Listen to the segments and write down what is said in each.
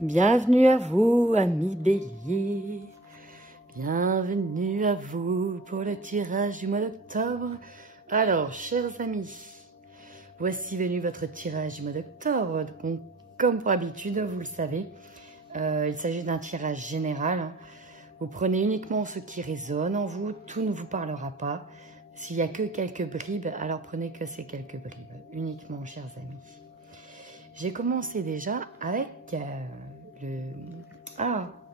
Bienvenue à vous, amis béliers. Bienvenue à vous pour le tirage du mois d'octobre. Alors, chers amis, voici venu votre tirage du mois d'octobre. Comme pour habitude, vous le savez, il s'agit d'un tirage général. Vous prenez uniquement ce qui résonne en vous, tout ne vous parlera pas. S'il n'y a que quelques bribes, alors prenez que ces quelques bribes, uniquement, chers amis. J'ai commencé déjà avec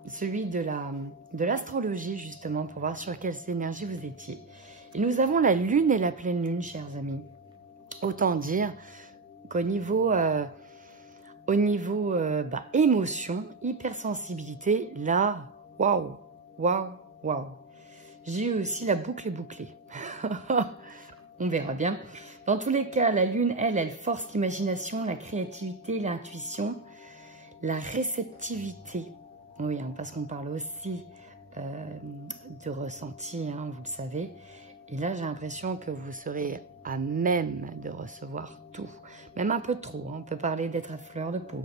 celui de l'astrologie, justement, pour voir sur quelles énergies vous étiez. Et nous avons la lune et la pleine lune, chers amis. Autant dire qu'au niveau, émotion, hypersensibilité, là, waouh, waouh, waouh. J'ai eu aussi la boucle bouclée. On verra bien. Dans tous les cas, la lune, elle force l'imagination, la créativité, l'intuition, la réceptivité. Oui, parce qu'on parle aussi de ressenti, vous le savez. Et là, j'ai l'impression que vous serez à même de recevoir tout. Même un peu trop, on peut parler d'être à fleur de peau.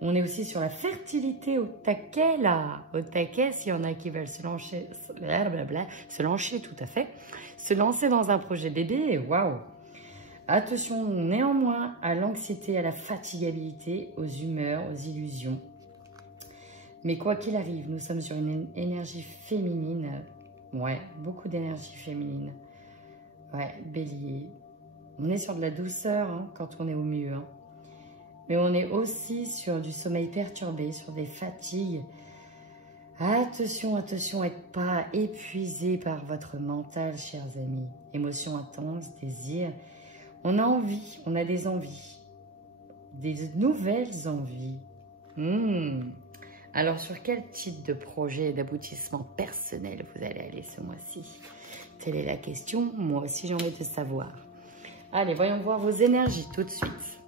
On est aussi sur la fertilité au taquet, là. Au taquet, s'il y en a qui veulent se lancer, tout à fait. Se lancer dans un projet bébé, waouh. Attention néanmoins à l'anxiété, à la fatigabilité, aux humeurs, aux illusions. Mais quoi qu'il arrive, nous sommes sur une énergie féminine. Ouais, beaucoup d'énergie féminine. Ouais, bélier. On est sur de la douceur quand on est au milieu. Mais on est aussi sur du sommeil perturbé, sur des fatigues. Attention, attention à n'être pas épuisé par votre mental, chers amis. Émotions intenses, désirs. On a envie, on a des envies. Des nouvelles envies. Alors, sur quel type de projet d'aboutissement personnel vous allez aller ce mois-ci? Telle est la question. Moi aussi, j'ai envie de savoir. Allez, voyons voir vos énergies tout de suite.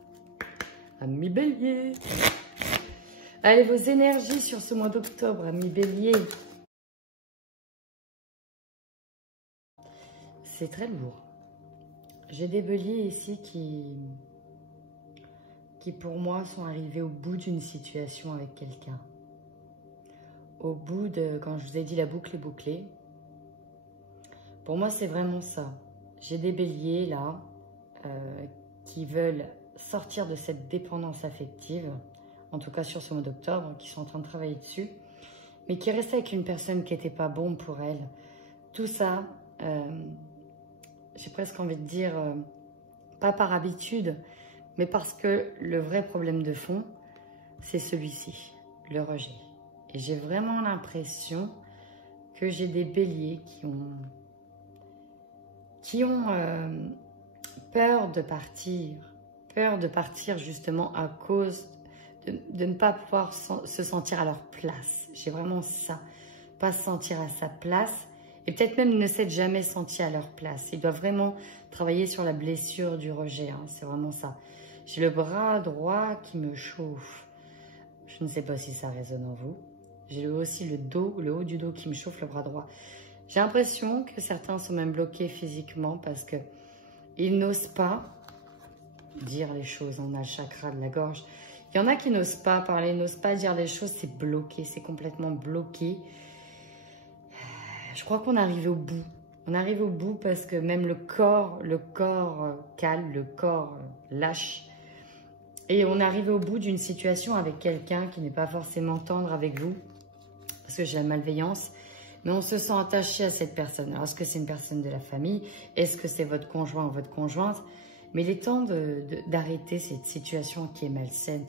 Amis bélier. Allez, vos énergies sur ce mois d'octobre, amis bélier. C'est très lourd. J'ai des béliers ici qui pour moi sont arrivés au bout d'une situation avec quelqu'un. Au bout de, quand je vous ai dit la boucle est bouclée, pour moi c'est vraiment ça. J'ai des béliers là qui veulent sortir de cette dépendance affective, en tout cas sur ce mois d'octobre, qui sont en train de travailler dessus, mais qui restaient avec une personne qui n'était pas bonne pour elle. Tout ça, j'ai presque envie de dire, pas par habitude, mais parce que le vrai problème de fond, c'est celui-ci, le rejet. Et j'ai vraiment l'impression que j'ai des béliers qui ont peur de partir justement à cause de ne pas pouvoir se sentir à leur place. J'ai vraiment ça, pas se sentir à sa place et peut-être même ne s'être jamais senti à leur place. Ils doivent vraiment travailler sur la blessure du rejet, c'est vraiment ça. J'ai le bras droit qui me chauffe. Je ne sais pas si ça résonne en vous. J'ai aussi le haut du dos qui me chauffe, le bras droit. J'ai l'impression que certains sont même bloqués physiquement parce qu'ils n'osent pas dire les choses. On a le chakra de la gorge. Il y en a qui n'osent pas parler, n'osent pas dire les choses. C'est bloqué, c'est complètement bloqué. Je crois qu'on arrive au bout. On arrive au bout parce que même le corps cale, le corps lâche. Et on arrive au bout d'une situation avec quelqu'un qui n'est pas forcément tendre avec vous, parce que j'ai la malveillance, mais on se sent attaché à cette personne. Alors, est-ce que c'est une personne de la famille? Est-ce que c'est votre conjoint ou votre conjointe? Mais il est temps d'arrêter cette situation qui est malsaine.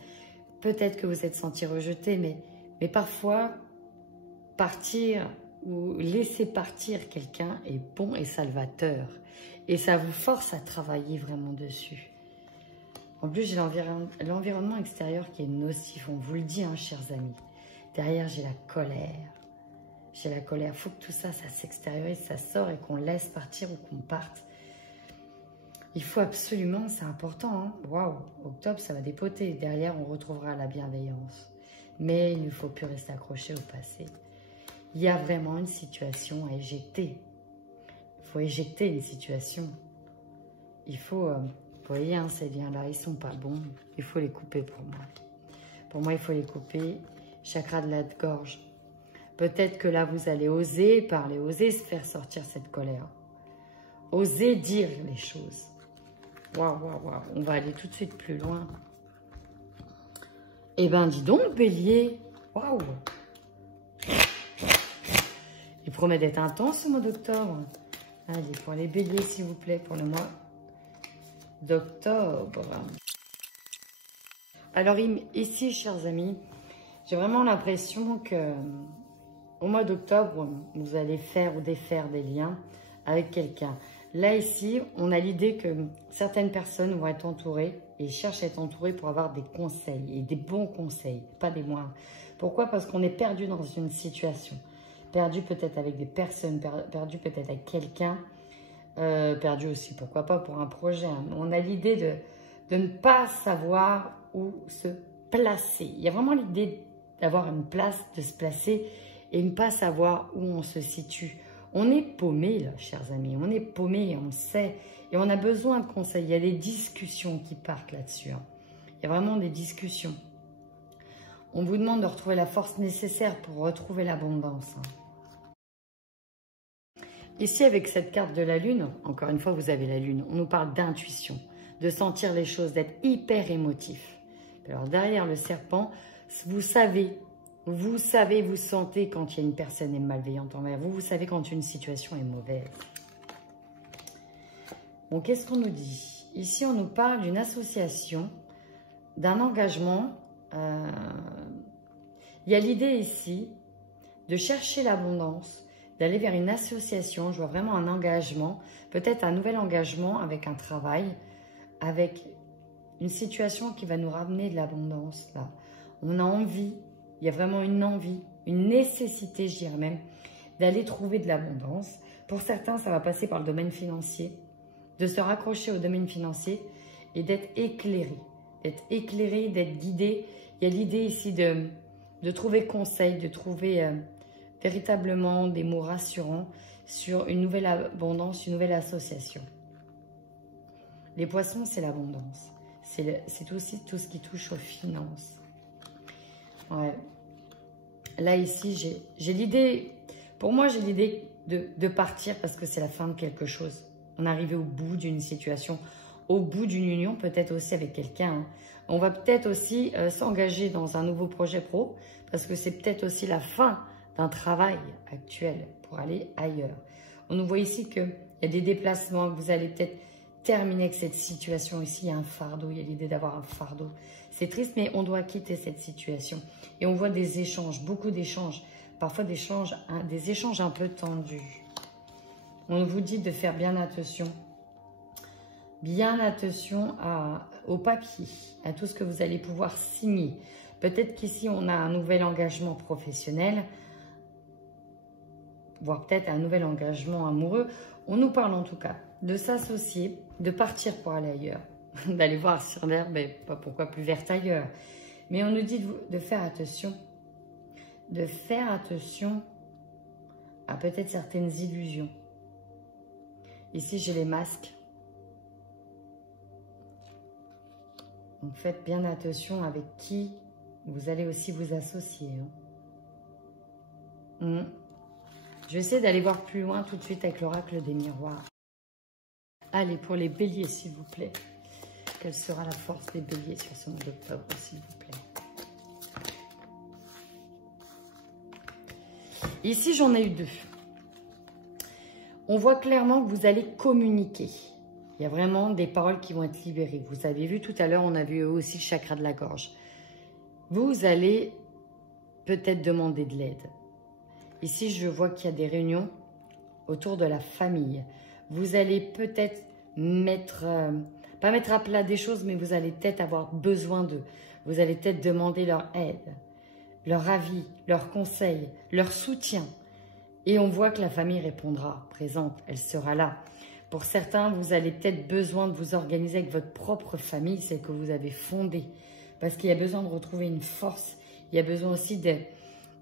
Peut-être que vous êtes senti rejeté, mais parfois, partir ou laisser partir quelqu'un est bon et salvateur. Et ça vous force à travailler vraiment dessus. En plus, j'ai l'environnement extérieur qui est nocif. On vous le dit, chers amis. Derrière, j'ai la colère. J'ai la colère. Il faut que tout ça, ça s'extériorise, ça sort et qu'on laisse partir ou qu'on parte. Il faut absolument, c'est important. Waouh, octobre, ça va dépoter. Derrière, on retrouvera la bienveillance. Mais il ne faut plus rester accroché au passé. Il y a vraiment une situation à éjecter. Il faut éjecter une situation. Il faut... vous voyez, ces liens-là, ils ne sont pas bons. Il faut les couper pour moi. Pour moi, il faut les couper. Chakra de la gorge. Peut-être que là, vous allez oser parler, oser se faire sortir cette colère. Oser dire les choses. Waouh, waouh, waouh. On va aller tout de suite plus loin. Eh bien, dis donc, Bélier. Waouh. Il promet d'être intense ce mois d'octobre. Allez, pour les béliers, s'il vous plaît, pour le mois d'octobre. Alors, ici, chers amis, j'ai vraiment l'impression que au mois d'octobre, vous allez faire ou défaire des liens avec quelqu'un. Là, ici, on a l'idée que certaines personnes vont être entourées et cherchent à être entourées pour avoir des conseils et des bons conseils, pas des moindres. Pourquoi? Parce qu'on est perdu dans une situation. Perdu peut-être avec des personnes, perdu peut-être avec quelqu'un, perdu aussi, pourquoi pas, pour un projet. Hein. On a l'idée de ne pas savoir où se placer. Il y a vraiment l'idée d'avoir une place, de se placer et ne pas savoir où on se situe. On est paumé, là, chers amis. On est paumé, on sait. Et on a besoin de conseils. Il y a des discussions qui partent là-dessus. Hein. Il y a vraiment des discussions. On vous demande de retrouver la force nécessaire pour retrouver l'abondance. Ici, avec cette carte de la Lune, encore une fois, vous avez la Lune. On nous parle d'intuition, de sentir les choses, d'être hyper émotif. Alors, derrière le serpent, vous savez, vous sentez quand il y a une personne est malveillante envers vous. Vous savez quand une situation est mauvaise. Bon, qu'est-ce qu'on nous dit? Ici, on nous parle d'une association, d'un engagement. Il y a l'idée ici de chercher l'abondance, d'aller vers une association. Je vois vraiment un engagement, peut-être un nouvel engagement avec un travail, avec une situation qui va nous ramener de l'abondance. Là, on a envie, il y a vraiment une envie, une nécessité, je dirais même, d'aller trouver de l'abondance. Pour certains, ça va passer par le domaine financier, de se raccrocher au domaine financier et d'être éclairé, d'être guidé. Il y a l'idée ici de trouver conseil, de trouver véritablement des mots rassurants sur une nouvelle abondance, une nouvelle association. Les poissons, c'est l'abondance. C'est aussi tout ce qui touche aux finances. Ouais. Là, ici, j'ai l'idée, pour moi, j'ai l'idée de partir parce que c'est la fin de quelque chose. On est arrivé au bout d'une situation, au bout d'une union, peut-être aussi avec quelqu'un. Hein. On va peut-être aussi s'engager dans un nouveau projet pro parce que c'est peut-être aussi la fin d'un travail actuel pour aller ailleurs. On nous voit ici qu'il y a des déplacements, que vous allez peut-être terminer avec cette situation ici. Il y a un fardeau, il y a l'idée d'avoir un fardeau. C'est triste, mais on doit quitter cette situation. Et on voit des échanges, beaucoup d'échanges, parfois des échanges un peu tendus. On vous dit de faire bien attention au papier, à tout ce que vous allez pouvoir signer. Peut-être qu'ici, on a un nouvel engagement professionnel, voire peut-être un nouvel engagement amoureux. On nous parle en tout cas de s'associer, de partir pour aller ailleurs, d'aller voir sur l'herbe, mais pas pourquoi plus verte ailleurs. Mais on nous dit de faire attention, à peut-être certaines illusions. Ici, j'ai les masques. Donc, faites bien attention avec qui vous allez aussi vous associer. Hein. Je vais essayer d'aller voir plus loin tout de suite avec l'oracle des miroirs. Allez, pour les béliers, s'il vous plaît. Quelle sera la force des béliers sur ce mois d'octobre, s'il vous plaît? Ici, j'en ai eu deux. On voit clairement que vous allez communiquer. Il y a vraiment des paroles qui vont être libérées. Vous avez vu tout à l'heure, on a vu aussi le chakra de la gorge. Vous allez peut-être demander de l'aide. Ici, je vois qu'il y a des réunions autour de la famille. Vous allez peut-être pas mettre à plat des choses, mais vous allez peut-être avoir besoin d'eux. Vous allez peut-être demander leur aide, leur avis, leur conseil, leur soutien. Et on voit que la famille répondra, présente, elle sera là. Pour certains, vous avez peut-être besoin de vous organiser avec votre propre famille, celle que vous avez fondée. Parce qu'il y a besoin de retrouver une force. Il y a besoin aussi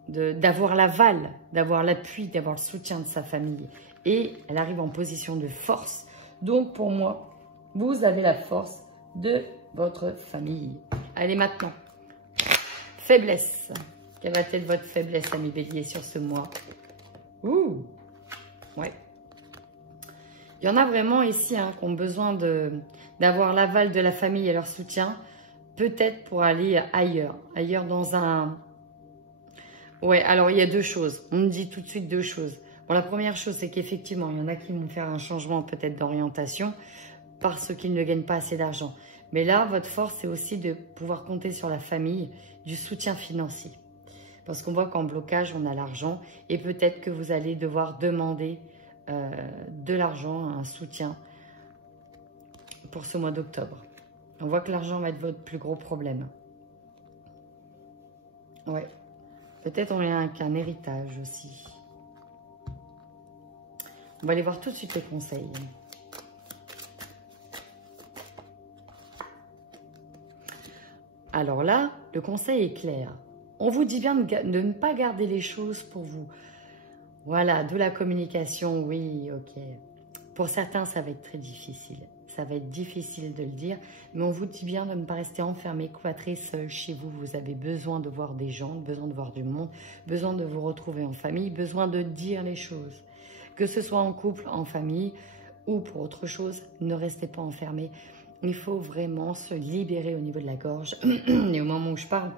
d'avoir l'aval, d'avoir l'appui, d'avoir le soutien de sa famille. Et elle arrive en position de force. Donc pour moi, vous avez la force de votre famille. Allez maintenant, faiblesse. Quelle va être votre faiblesse, ami Bélier, sur ce mois? Ouh, ouais. Il y en a vraiment ici hein, qui ont besoin d'avoir l'aval de la famille et leur soutien, peut-être pour aller ailleurs. Ailleurs dans un... Ouais, alors il y a deux choses. On me dit tout de suite deux choses. Bon, la première chose, c'est qu'effectivement, il y en a qui vont faire un changement peut-être d'orientation parce qu'ils ne gagnent pas assez d'argent. Mais là, votre force, c'est aussi de pouvoir compter sur la famille, du soutien financier. Parce qu'on voit qu'en blocage, on a l'argent et peut-être que vous allez devoir demander de l'argent, un soutien pour ce mois d'octobre. On voit que l'argent va être votre plus gros problème. Ouais. Peut-être on a qu'un héritage aussi. On va aller voir tout de suite les conseils. Alors là, le conseil est clair. On vous dit bien de ne pas garder les choses pour vous. Voilà, de la communication, oui, ok. Pour certains, ça va être très difficile. Ça va être difficile de le dire, mais on vous dit bien de ne pas rester enfermé, cloîtré, seul chez vous. Vous avez besoin de voir des gens, besoin de voir du monde, besoin de vous retrouver en famille, besoin de dire les choses. Que ce soit en couple, en famille ou pour autre chose, ne restez pas enfermé. Il faut vraiment se libérer au niveau de la gorge. Et au moment où je parle,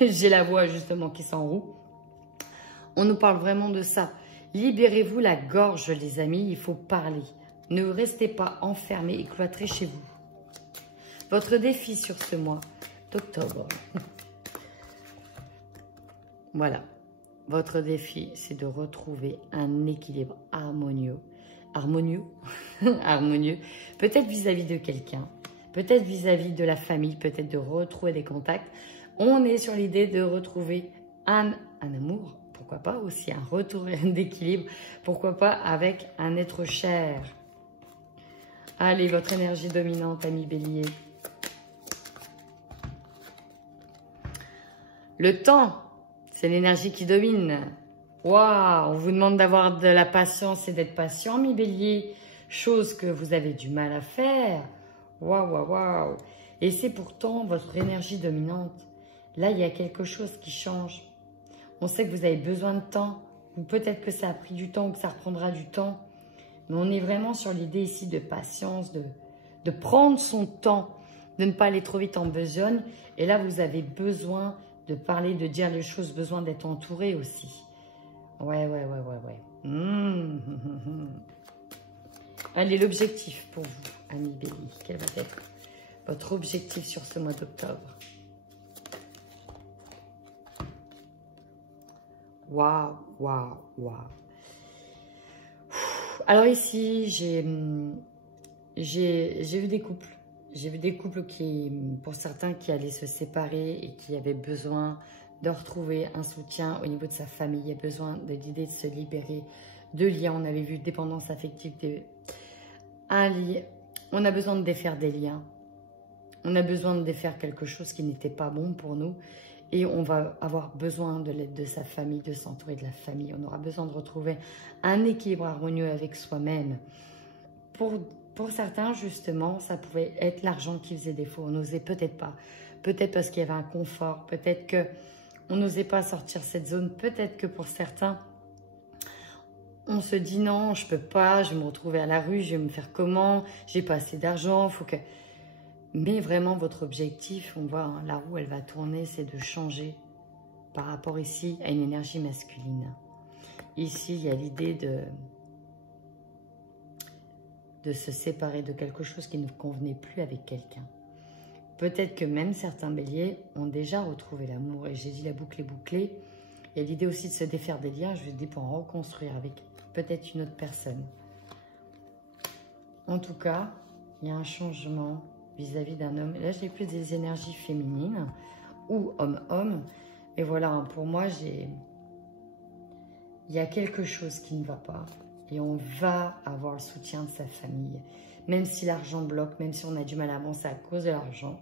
j'ai la voix justement qui s'enroue. On nous parle vraiment de ça. Libérez-vous la gorge, les amis, il faut parler. Ne restez pas enfermés et cloîtrés chez vous. Votre défi sur ce mois d'octobre. Voilà. Votre défi, c'est de retrouver un équilibre harmonieux. Harmonieux. Harmonieux. Peut-être vis-à-vis de quelqu'un. Peut-être vis-à-vis de la famille. Peut-être de retrouver des contacts. On est sur l'idée de retrouver un amour. Pourquoi pas aussi un retour d'équilibre. Pourquoi pas avec un être cher. Allez, votre énergie dominante, ami Bélier. Le temps, c'est l'énergie qui domine. Waouh, on vous demande d'avoir de la patience et d'être patient, ami Bélier. Chose que vous avez du mal à faire. Waouh, waouh, waouh. Et c'est pourtant votre énergie dominante. Là, il y a quelque chose qui change. On sait que vous avez besoin de temps. Ou peut-être que ça a pris du temps ou que ça reprendra du temps. Mais on est vraiment sur l'idée ici de patience, de prendre son temps, de ne pas aller trop vite en besogne. Et là, vous avez besoin de parler, de dire les choses, besoin d'être entouré aussi. Ouais. Allez, l'objectif pour vous, ami Bélier, quel va être votre objectif sur ce mois d'octobre? Waouh. Alors ici, j'ai vu des couples. J'ai vu des couples qui, pour certains, qui allaient se séparer et qui avaient besoin de retrouver un soutien au niveau de sa famille. Il y a besoin de l'idée de se libérer de liens. On avait vu dépendance affective, un lien. On a besoin de défaire des liens. On a besoin de défaire quelque chose qui n'était pas bon pour nous. Et on va avoir besoin de l'aide de sa famille, de s'entourer de la famille. On aura besoin de retrouver un équilibre harmonieux avec soi-même. Pour certains, justement, ça pouvait être l'argent qui faisait défaut. On n'osait peut-être pas. Peut-être parce qu'il y avait un confort. Peut-être qu'on n'osait pas sortir cette zone. Peut-être que pour certains, on se dit non, je ne peux pas, je vais me retrouver à la rue, je vais me faire comment, j'ai pas assez d'argent, faut que... Mais vraiment, votre objectif, on voit, hein, la roue, elle va tourner, c'est de changer par rapport ici à une énergie masculine. Ici, il y a l'idée de se séparer de quelque chose qui ne convenait plus avec quelqu'un. Peut-être que même certains béliers ont déjà retrouvé l'amour. Et j'ai dit la boucle est bouclée. Il y a l'idée aussi de se défaire des liens, je dis pour en reconstruire avec peut-être une autre personne. En tout cas, il y a un changement vis-à-vis d'un homme. Là, j'ai plus des énergies féminines ou homme-homme. Et voilà, pour moi, il y a quelque chose qui ne va pas. Et on va avoir le soutien de sa famille. Même si l'argent bloque, même si on a du mal à avancer à cause de l'argent,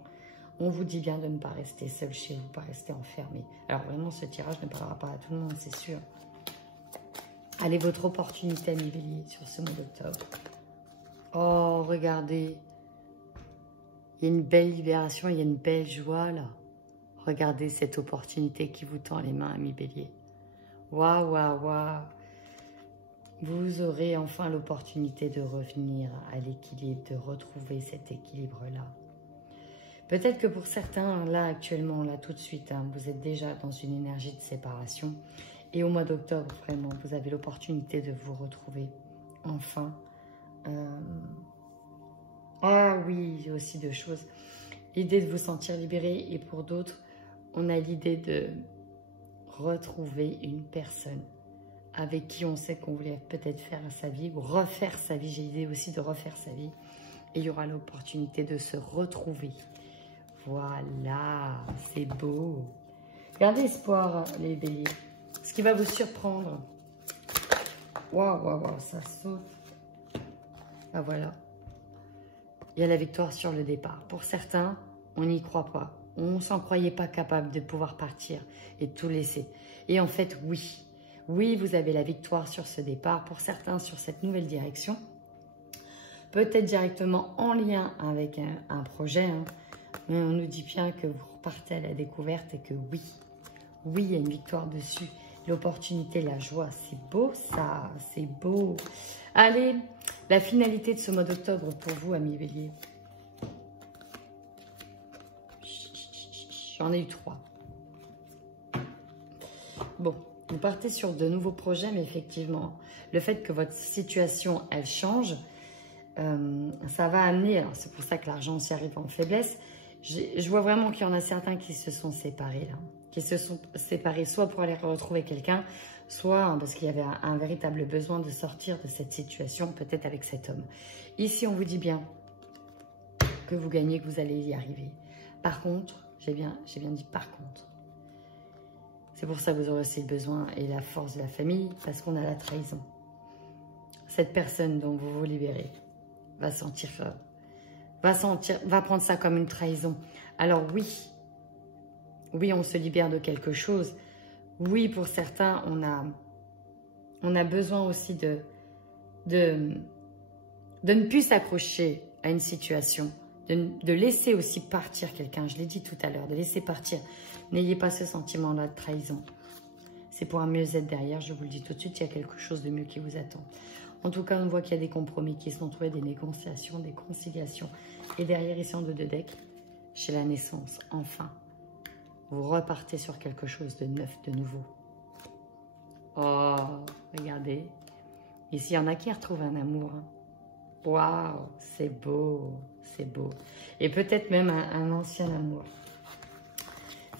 on vous dit bien de ne pas rester seul chez vous, pas rester enfermé. Alors vraiment, ce tirage ne parlera pas à tout le monde, c'est sûr. Allez, votre opportunité, ami Bélier, sur ce mois d'octobre. Oh, regardez. Il y a une belle libération, il y a une belle joie, là. Regardez cette opportunité qui vous tend les mains, amis Bélier. Waouh, waouh, waouh. Vous aurez enfin l'opportunité de revenir à l'équilibre, de retrouver cet équilibre-là. Peut-être que pour certains, là, actuellement, là, tout de suite, hein, vous êtes déjà dans une énergie de séparation. Et au mois d'octobre, vraiment, vous avez l'opportunité de vous retrouver. Enfin. Ah oui, j'ai aussi deux choses. L'idée de vous sentir libéré. Et pour d'autres, on a l'idée de retrouver une personne avec qui on sait qu'on voulait peut-être faire sa vie ou refaire sa vie. J'ai l'idée aussi de refaire sa vie. Et il y aura l'opportunité de se retrouver. Voilà, c'est beau. Gardez espoir, les béliers. Ce qui va vous surprendre. Waouh, waouh, waouh, ça saute. Ah voilà. Il y a la victoire sur le départ. Pour certains, on n'y croit pas. On ne s'en croyait pas capable de pouvoir partir et de tout laisser. Et en fait, oui. Oui, vous avez la victoire sur ce départ. Pour certains, sur cette nouvelle direction. Peut-être directement en lien avec un projet. Hein. Mais on nous dit bien que vous repartez à la découverte et que oui. Oui, il y a une victoire dessus. L'opportunité, la joie, c'est beau ça. C'est beau. Allez, la finalité de ce mois d'octobre pour vous, amis Bélier. J'en ai eu 3. Bon, vous partez sur de nouveaux projets, mais effectivement, le fait que votre situation, elle change, ça va amener, alors c'est pour ça que l'argent s'y arrive en faiblesse, je vois vraiment qu'il y en a certains qui se sont séparés là, qui se sont séparés soit pour aller retrouver quelqu'un, soit parce qu'il y avait un véritable besoin de sortir de cette situation, peut-être avec cet homme. Ici, on vous dit bien que vous gagnez, que vous allez y arriver. Par contre, j'ai bien dit par contre. C'est pour ça que vous aurez aussi le besoin et la force de la famille, parce qu'on a la trahison. Cette personne dont vous vous libérez va prendre ça comme une trahison. Alors oui, on se libère de quelque chose. Oui, pour certains, on a besoin aussi de ne plus s'accrocher à une situation, de laisser aussi partir quelqu'un. Je l'ai dit tout à l'heure, de laisser partir. N'ayez pas ce sentiment-là de trahison. C'est pour un mieux-être derrière, je vous le dis tout de suite, il y a quelque chose de mieux qui vous attend. En tout cas, on voit qu'il y a des compromis qui sont trouvés, des négociations, des conciliations. Et derrière, ici en 2 de deck, chez la naissance, enfin, vous repartez sur quelque chose de neuf, de nouveau. Oh, regardez. Ici, il y en a qui retrouvent un amour. Hein. Waouh, c'est beau, c'est beau. Et peut-être même un ancien amour.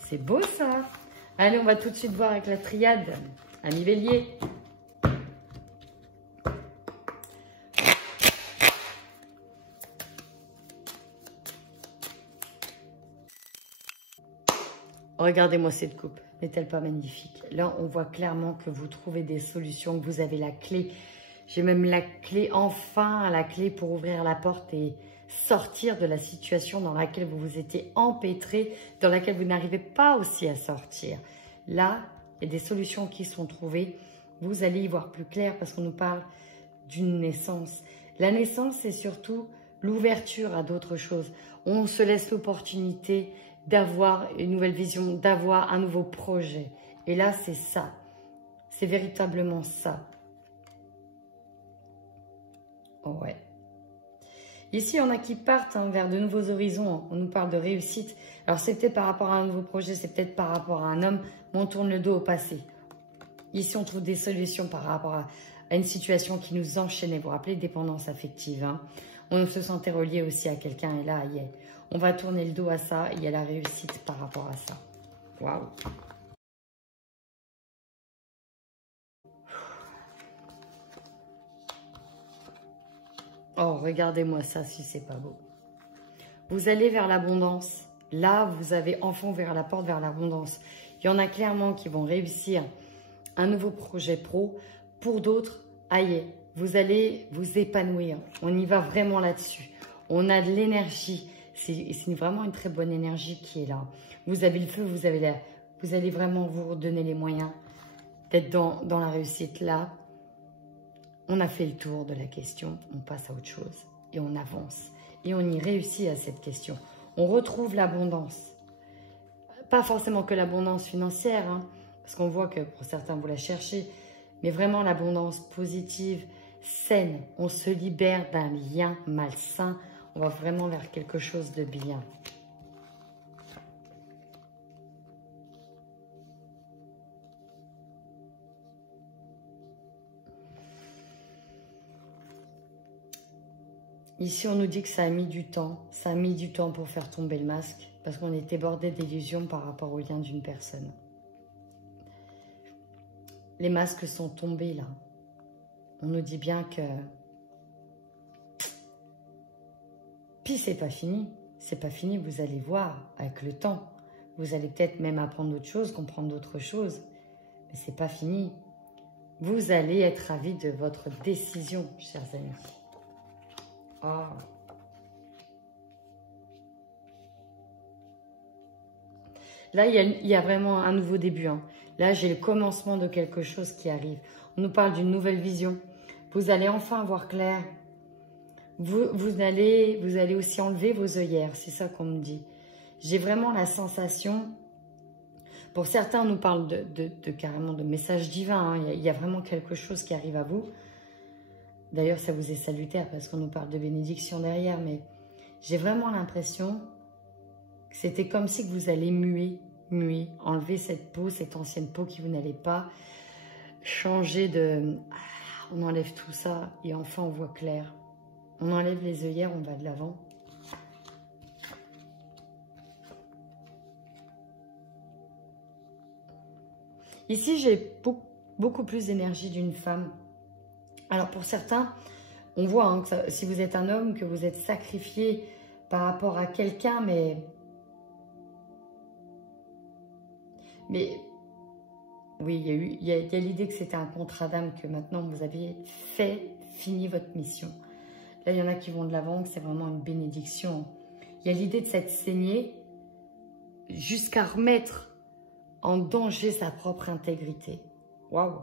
C'est beau ça. Allez, on va tout de suite voir avec la triade. Amis Bélier. Regardez-moi cette coupe, n'est-elle pas magnifique? Là, on voit clairement que vous trouvez des solutions, que vous avez la clé. J'ai même la clé, enfin la clé pour ouvrir la porte et sortir de la situation dans laquelle vous vous étiez empêtré, dans laquelle vous n'arrivez pas aussi à sortir. Là, il y a des solutions qui sont trouvées. Vous allez y voir plus clair parce qu'on nous parle d'une naissance. La naissance, c'est surtout l'ouverture à d'autres choses. On se laisse l'opportunité d'avoir une nouvelle vision, d'avoir un nouveau projet. Et là, c'est ça. C'est véritablement ça. Oh ouais. Ici, il y en a qui partent vers de nouveaux horizons. On nous parle de réussite. Alors, c'est peut-être par rapport à un nouveau projet, c'est peut-être par rapport à un homme, mais on tourne le dos au passé. Ici, on trouve des solutions par rapport à une situation qui nous enchaînait. Vous vous rappelez, dépendance affective. Hein. On se sentait relié aussi à quelqu'un et là, on va tourner le dos à ça. Il y a la réussite par rapport à ça. Waouh! Oh, regardez-moi ça si c'est pas beau. Vous allez vers l'abondance. Là, vous avez enfant vers la porte vers l'abondance. Il y en a clairement qui vont réussir un nouveau projet pro. Pour d'autres, aïe, vous allez vous épanouir. On y va vraiment là-dessus. On a de l'énergie. C'est vraiment une très bonne énergie qui est là. Vous avez le feu, vous allez vraiment vous redonner les moyens d'être dans la réussite là. On a fait le tour de la question, on passe à autre chose et on avance. Et on y réussit à cette question. On retrouve l'abondance. pas forcément que l'abondance financière, hein, parce qu'on voit que pour certains, vous la cherchez, mais vraiment l'abondance positive, saine. On se libère d'un lien malsain. On va vraiment vers quelque chose de bien. Ici, on nous dit que ça a mis du temps. Ça a mis du temps pour faire tomber le masque. Parce qu'on était bordé d'illusions par rapport au lien d'une personne. Les masques sont tombés là. On nous dit bien que... Puis c'est pas fini. C'est pas fini, vous allez voir avec le temps. Vous allez peut-être même apprendre d'autres choses, comprendre d'autres choses. Mais c'est pas fini. Vous allez être ravis de votre décision, chers amis. Oh. Là, il y a vraiment un nouveau début. Hein. Là, j'ai le commencement de quelque chose qui arrive. On nous parle d'une nouvelle vision. Vous allez enfin voir clair. Vous allez aussi enlever vos œillères. C'est ça qu'on me dit. J'ai vraiment la sensation... Pour certains, on nous parle carrément de message divin. Hein. Il y a vraiment quelque chose qui arrive à vous. D'ailleurs, ça vous est salutaire parce qu'on nous parle de bénédiction derrière. Mais j'ai vraiment l'impression que c'était comme si vous allez muer, enlever cette peau, cette ancienne peau qui vous n'allez pas, changer de... On enlève tout ça et enfin on voit clair. On enlève les œillères, on va de l'avant. Ici, j'ai beaucoup plus d'énergie d'une femme. Alors pour certains, on voit hein, que si vous êtes un homme, que vous êtes sacrifié par rapport à quelqu'un, mais oui, il y a l'idée que c'était un contrat d'âme, que maintenant vous avez fini votre mission. Là, il y en a qui vont de l'avant, que c'est vraiment une bénédiction. Il y a l'idée de s'être saigné jusqu'à remettre en danger sa propre intégrité. Waouh!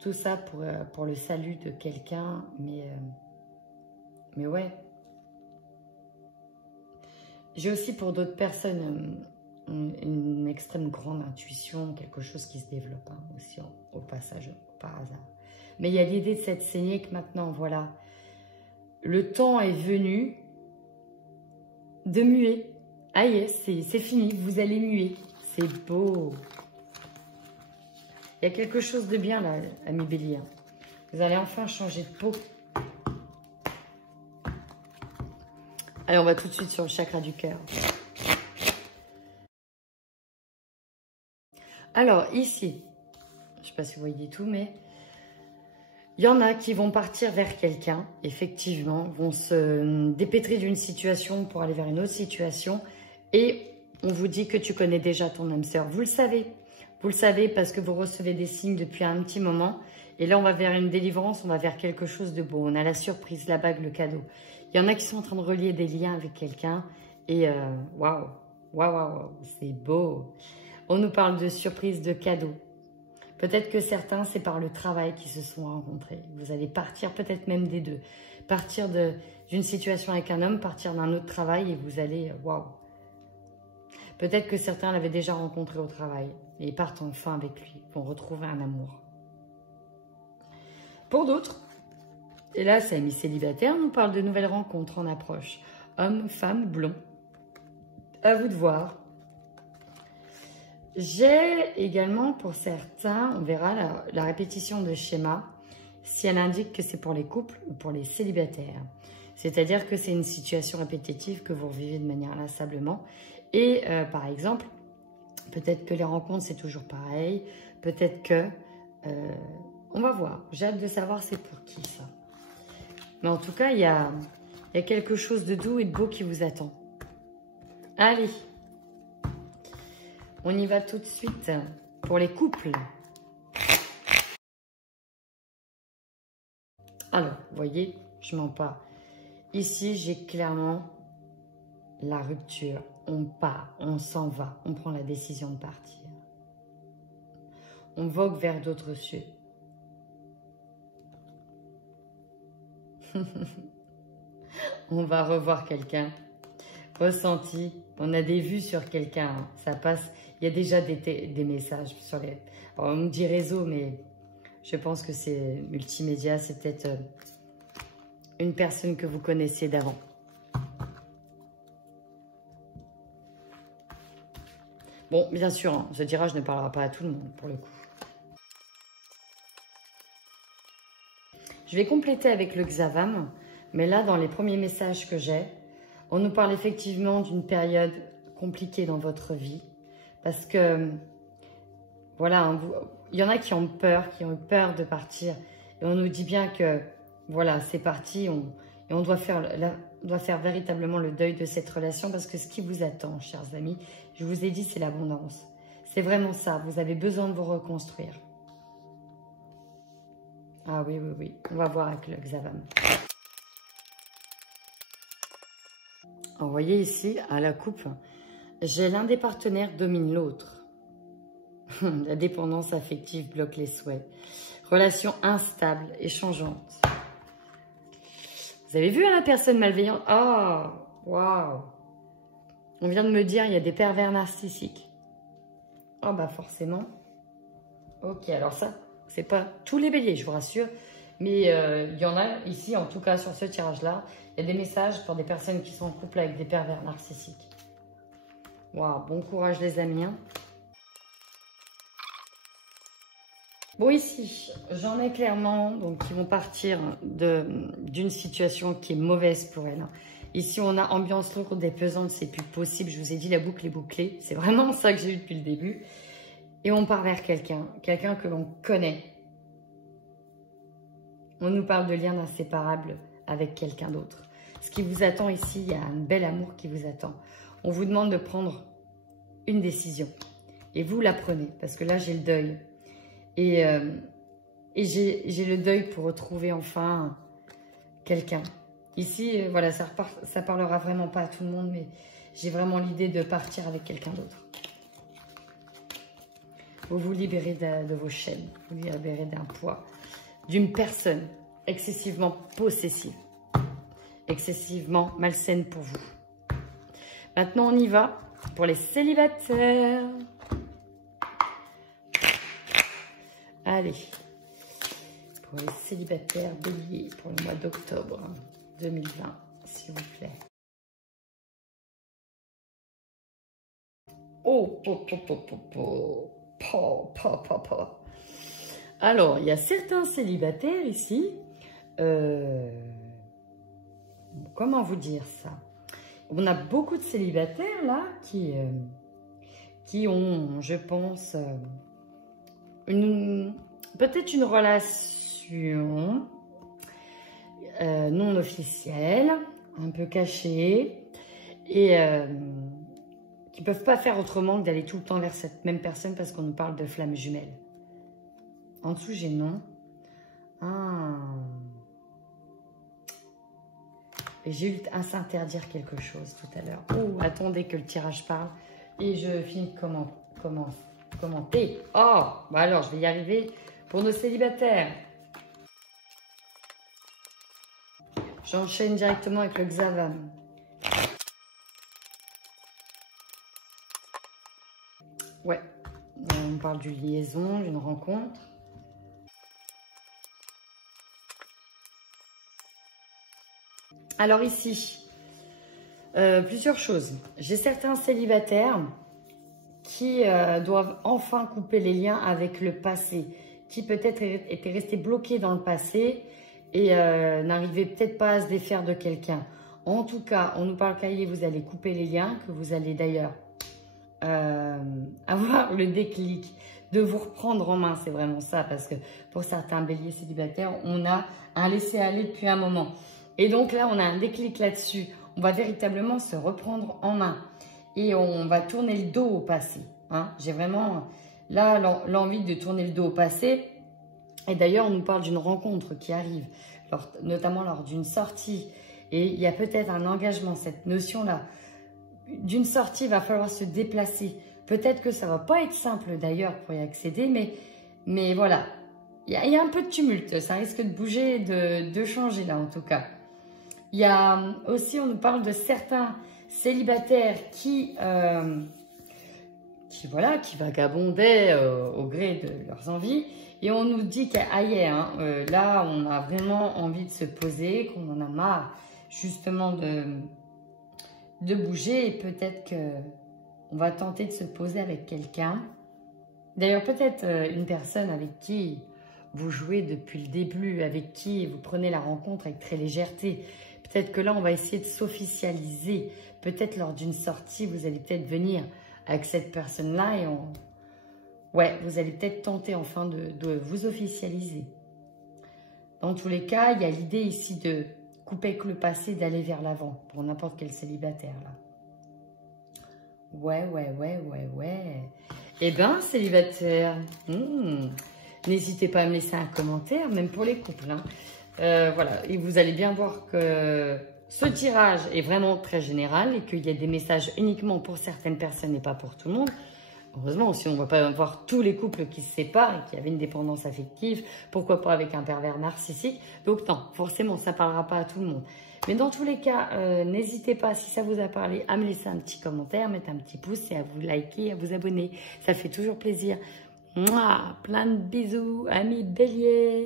Tout ça pour le salut de quelqu'un, mais ouais. J'ai aussi pour d'autres personnes une extrême grande intuition, quelque chose qui se développe hein, aussi au passage, par hasard. Mais il y a l'idée de cette saignée que maintenant, voilà, le temps est venu de muer. Ah yes, c'est fini, vous allez muer. C'est beau. Il y a quelque chose de bien là, ami Bélier. Vous allez enfin changer de peau. Allez, on va tout de suite sur le chakra du cœur. Alors, ici, je ne sais pas si vous voyez tout, mais il y en a qui vont partir vers quelqu'un, effectivement, vont se dépêtrer d'une situation pour aller vers une autre situation. Et on vous dit que tu connais déjà ton âme sœur. Vous le savez parce que vous recevez des signes depuis un petit moment. Et là, on va vers une délivrance, on va vers quelque chose de beau. On a la surprise, la bague, le cadeau. Il y en a qui sont en train de relier des liens avec quelqu'un. Et waouh, c'est beau. On nous parle de surprise, de cadeau. Peut-être que certains, c'est par le travail qu'ils se sont rencontrés. Vous allez partir peut-être même des deux. Partir d'une situation avec un homme, partir d'un autre travail et vous allez, waouh. Peut-être que certains l'avaient déjà rencontré au travail et ils partent enfin avec lui, vont retrouver un amour. Pour d'autres, et là c'est amis célibataires, on nous parle de nouvelles rencontres en approche. Homme, femme, blond. À vous de voir. J'ai également pour certains, on verra la répétition de schéma, si elle indique que c'est pour les couples ou pour les célibataires. C'est-à-dire que c'est une situation répétitive que vous revivez de manière inlassablement. Et par exemple, peut-être que les rencontres c'est toujours pareil, peut-être que... on va voir, j'ai hâte de savoir c'est pour qui ça. Mais en tout cas, il y a quelque chose de doux et de beau qui vous attend. Allez, on y va tout de suite pour les couples. Alors, vous voyez, je mens pas. Ici, j'ai clairement la rupture. On part, on s'en va, on prend la décision de partir. On vogue vers d'autres cieux. On va revoir quelqu'un. ressenti. On a des vues sur quelqu'un, hein. Ça passe. Il y a déjà des messages sur les... Alors, on me dit réseau, mais je pense que c'est multimédia. C'est peut-être une personne que vous connaissiez d'avant. Bon, bien sûr, hein, ce tirage ne parlera pas à tout le monde, pour le coup. Je vais compléter avec le Xavam, mais là, dans les premiers messages que j'ai, on nous parle effectivement d'une période compliquée dans votre vie. Parce que, voilà, hein, il y en a qui ont eu peur de partir. Et on nous dit bien que, voilà, c'est parti. Et on doit faire véritablement le deuil de cette relation. Parce que ce qui vous attend, chers amis, je vous ai dit, c'est l'abondance. C'est vraiment ça. Vous avez besoin de vous reconstruire. Ah oui, oui, oui. On va voir avec le Xavam. Alors, vous voyez ici, à la coupe, j'ai l'un des partenaires domine l'autre. La dépendance affective bloque les souhaits. Relation instable et changeante. Vous avez vu la personne malveillante? Oh, waouh! On vient de me dire, il y a des pervers narcissiques. Oh, bah forcément. Ok, alors ça, c'est pas tous les béliers, je vous rassure. Mais il y en a ici, en tout cas sur ce tirage-là, il y a des messages pour des personnes qui sont en couple avec des pervers narcissiques. Waouh, bon courage les amis. Hein. Bon, ici, j'en ai clairement donc, qui vont partir d'une situation qui est mauvaise pour elle. Ici, on a ambiance lourde et pesante, c'est plus possible. Je vous ai dit, la boucle est bouclée. C'est vraiment ça que j'ai eu depuis le début. Et on part vers quelqu'un que l'on connaît. On nous parle de liens inséparables avec quelqu'un d'autre. Ce qui vous attend ici, il y a un bel amour qui vous attend. On vous demande de prendre une décision. Et vous la prenez, parce que là, j'ai le deuil. Et j'ai le deuil pour retrouver enfin quelqu'un. Ici, voilà, ça parlera vraiment pas à tout le monde, mais j'ai vraiment l'idée de partir avec quelqu'un d'autre. Vous vous libérez de vos chaînes, vous vous libérez d'un poids, d'une personne excessivement possessive, excessivement malsaine pour vous. Maintenant, on y va pour les célibataires. Allez, pour les célibataires béliers pour le mois d'octobre 2020, s'il vous plaît. Oh, oh, oh, oh, oh, oh. Oh, oh, oh, oh. Alors, il y a certains célibataires ici. Comment vous dire ça? On a beaucoup de célibataires là qui ont, je pense, peut-être une relation non officielle, un peu cachée, et qui ne peuvent pas faire autrement que d'aller tout le temps vers cette même personne parce qu'on nous parle de flammes jumelles. En dessous, j'ai non. Ah. Et j'ai eu à s'interdire quelque chose tout à l'heure. Oh, attendez que le tirage parle. Et je finis de commenter. Oh, bah alors, je vais y arriver pour nos célibataires. J'enchaîne directement avec le Xavam. Ouais, on parle d'une liaison, d'une rencontre. Alors ici, plusieurs choses. J'ai certains célibataires qui doivent enfin couper les liens avec le passé, qui peut-être étaient restés bloqués dans le passé et n'arrivaient peut-être pas à se défaire de quelqu'un. En tout cas, on nous parle qu'ailleurs vous allez couper les liens, que vous allez d'ailleurs avoir le déclic de vous reprendre en main. C'est vraiment ça, parce que pour certains béliers célibataires, on a un laisser-aller depuis un moment. Et donc là, on a un déclic là-dessus. On va véritablement se reprendre en main. Et on va tourner le dos au passé. Hein. J'ai vraiment là l'envie de tourner le dos au passé. Et d'ailleurs, on nous parle d'une rencontre qui arrive, notamment lors d'une sortie. Et il y a peut-être un engagement, cette notion-là. D'une sortie, il va falloir se déplacer. Peut-être que ça ne va pas être simple d'ailleurs pour y accéder, mais voilà. Il y a un peu de tumulte. Ça risque de bouger, de changer là en tout cas. Il y a aussi, on nous parle de certains célibataires voilà, qui vagabondaient au gré de leurs envies. Et on nous dit là, on a vraiment envie de se poser, qu'on en a marre justement de bouger. Et peut-être qu'on va tenter de se poser avec quelqu'un. D'ailleurs, peut-être une personne avec qui vous jouez depuis le début, avec qui vous prenez la rencontre avec très légèreté. Peut-être que là, on va essayer de s'officialiser. Peut-être lors d'une sortie, vous allez peut-être venir avec cette personne-là et vous allez peut-être tenter enfin de vous officialiser. Dans tous les cas, il y a l'idée ici de couper avec le passé, d'aller vers l'avant pour n'importe quel célibataire là. Ouais. Eh bien, célibataire, n'hésitez pas à me laisser un commentaire, même pour les couples. Voilà, et vous allez bien voir que ce tirage est vraiment très général et qu'il y a des messages uniquement pour certaines personnes et pas pour tout le monde. Heureusement, si on ne va pas voir tous les couples qui se séparent et qui avaient une dépendance affective, pourquoi pas avec un pervers narcissique. Donc non, forcément, ça ne parlera pas à tout le monde. Mais dans tous les cas, n'hésitez pas, si ça vous a parlé, à me laisser un petit commentaire, mettre un petit pouce et à vous liker, à vous abonner. Ça fait toujours plaisir. Mouah, plein de bisous, amis béliers.